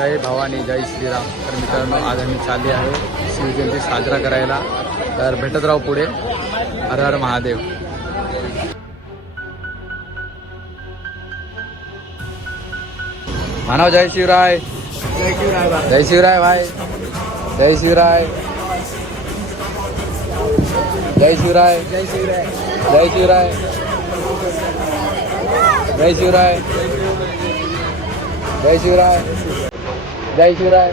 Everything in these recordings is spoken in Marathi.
जय भवानी जय श्रीराम. तर मित्रांनो आज आम्ही चालले आहे शिवजयंती साजरा करायला. तर भेटत राहू पुढे. हर हर महादेव. मानव जय शिवराय. जय शिवराय भाई. जय शिवराय जय शिवराय. जय शिवराय. जय शिवराय. जय शिवराय. जय शिवराय. जय शिवराय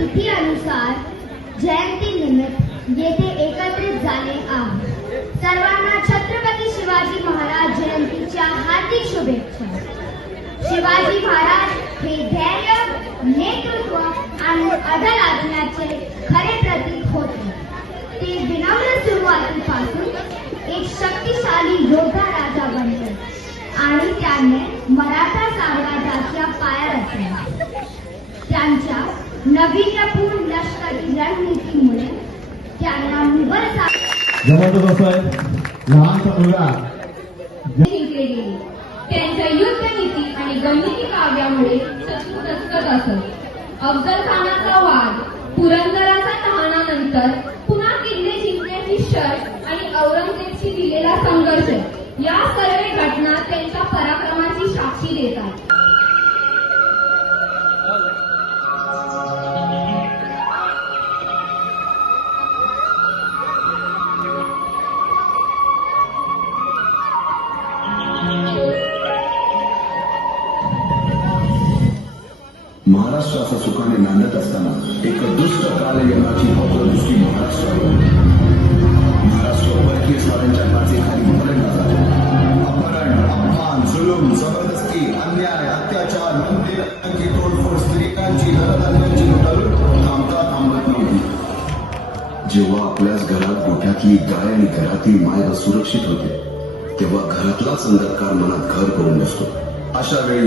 तिथी जयंती निमित्त येथे एकत्रित झाले आहे सर्वांना छत्रपती शिवाजी महाराज जयंतीच्या हार्दिक शुभेच्छा. शिवाजी महाराज हे धैर्य नेतृत्व आणि अडलादनाचे खरे प्रतीक होते. ते विनम्र सुरुवातीपासून एक शक्तिशाली योद्धा राजा बनले आणि त्याने मराठा साम्राज्याच्या पाया रचल्या त्यांच्या नवीनपूर्ण लष्करी रणनीतीमुळे त्यांना मुघल जबरदस्त लहानसा मुलगा. त्यांच्या युद्धनीती आणि गणिती काव्यामुळे असत. अफजल खानाचा वाद पुरंदराचा तहानानंतर पुन्हा किल्ले जिंकण्याची शर्त आणि औरंगजेबशी दिलेला संघर्ष या सर्व घटना त्यांच्या पराक्रमाची साक्षी देतात. महाराष्ट्राचा सुखाने नांदत असताना एक दुष्ट कालयमाची हौदृष्टी महाराष्ट्रावर महाराष्ट्र परकीय स्वाऱ्यांच्या टाचेखाली मोडला जातो अपमान जुलूम जबरदस्ती अन्याय अत्याचार मंदिर अंकी तोडफोड स्त्रियांची घरधान्यांची लुटालूट थांबता थांबत नव्हती जेव्हा आपल्याच घरात गोठ्यातली गाय आणि घरातील माय सुरक्षित होते तेव्हा घरातलाच अंधकार मनात घर करून बसतो. अशा वेळी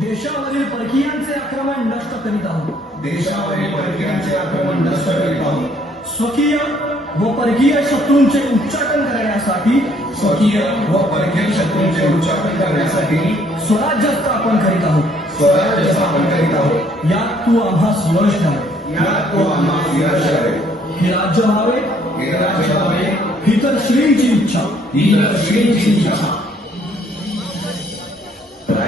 देशावरील परकीयांचे आक्रमण नष्ट करीत आहोत. देशावरील परकीयांचे आक्रमण नष्ट करीत आहोत. स्वकीय व परकीय शत्रूंचे उच्चाटन करण्यासाठी स्वकीय व परकीय शत्रूंचे उच्चाटन करण्यासाठी स्वराज्य स्थापन करीत आहोत. स्वराज्य स्थापन करीत आहोत. यात तू आम्हास यश द्यावे यात तो आम्हाला यश आहे हे राज्य व्हावे. हे राज्य व्हावे. ही तर श्रींची इच्छा. ही तर श्रींची इच्छा.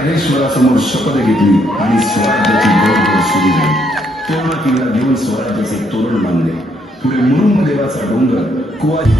ज्ञानेश्वरासमोर शपथ घेतली आणि स्वराज्याची दौड सुरू झाली तेव्हा तिला घेऊन स्वराज्याचे तोरण बांधले. पुढे मुरुंग देवाचा डोंगर कुवारी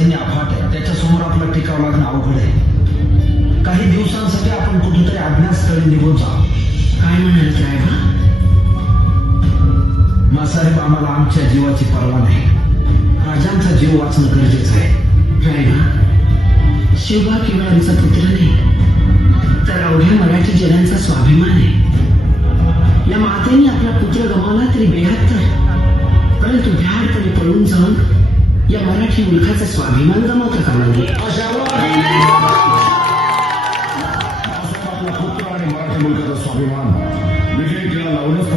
सैन्य अफाट आहे. त्याच्यासमोर आपलं टिकाव लागणं अवघड आहे. काही दिवसांसाठी आपण कुठेतरी अज्ञातस्थळी निघून जाऊ. काय म्हणाल साहेब मासाहेब आम्हाला आमच्या जीवाची पर्वा नाही. राजांचा जीव वाचणं गरजेचं आहे. रायबा शिवबा किंवा पुत्र नाही. तर अवघ्या मराठी जनांचा स्वाभिमान आहे. मराठी मुलखाचा स्वाभिमान गमावता कामा नये आपला पुत्र आणि मराठी मुलकाचा स्वाभिमान विजय तिला लावूनच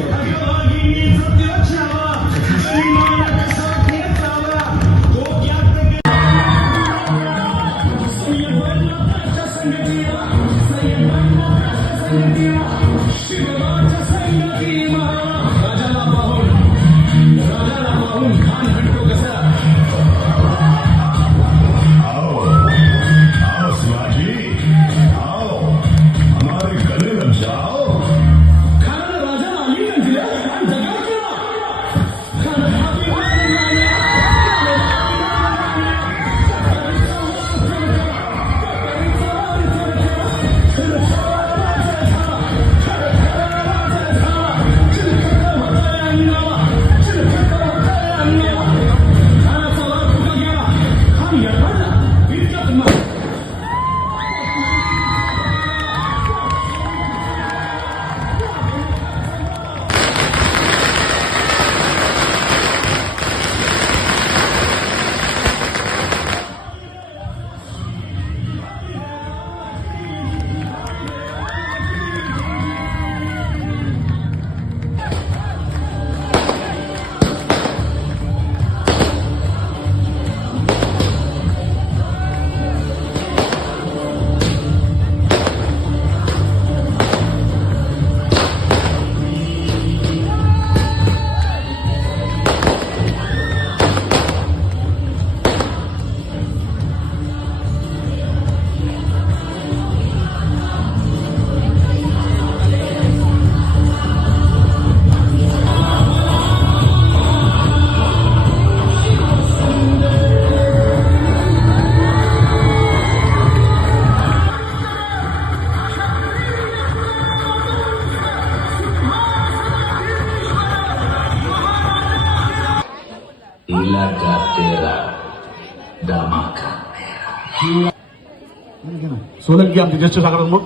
आमचे ज्येष्ठ सागरप्रमुख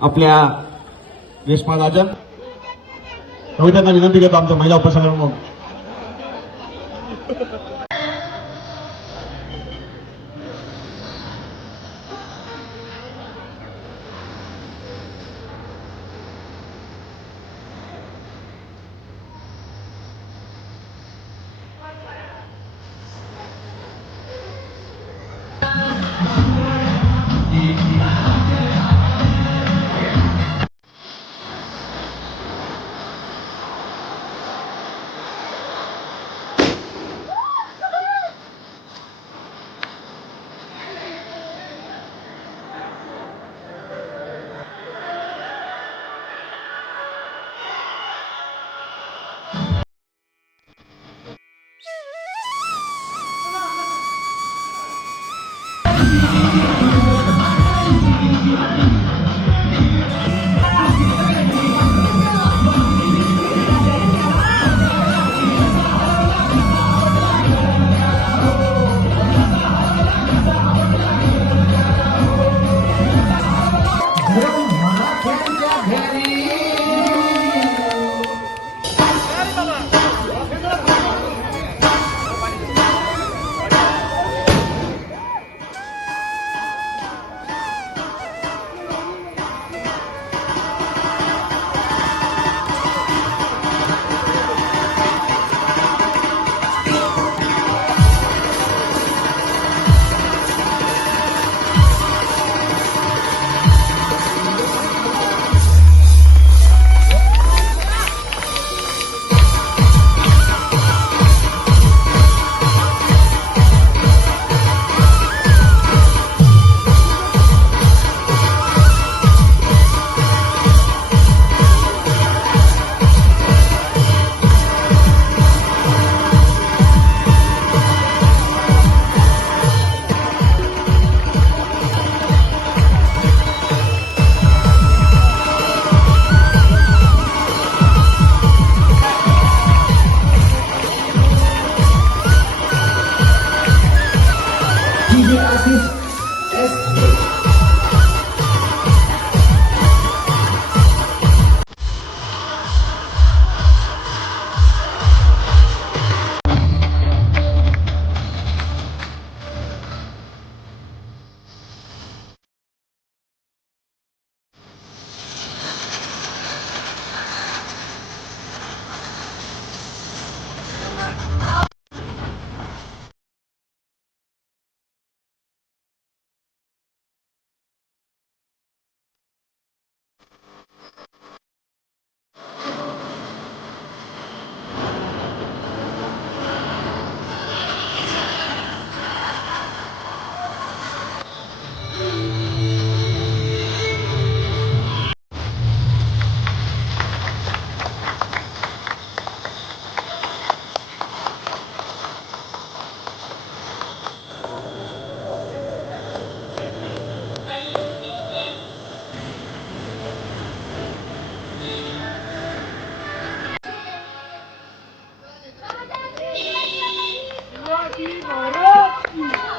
आपल्या रेशमा राजन कवितांना विनंती करतो आमच्या महिला उपसागरप्रमुख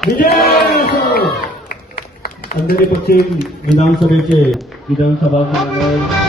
विजय असो. अंधेरी पश्चिम विधानसभेचे विधानसभा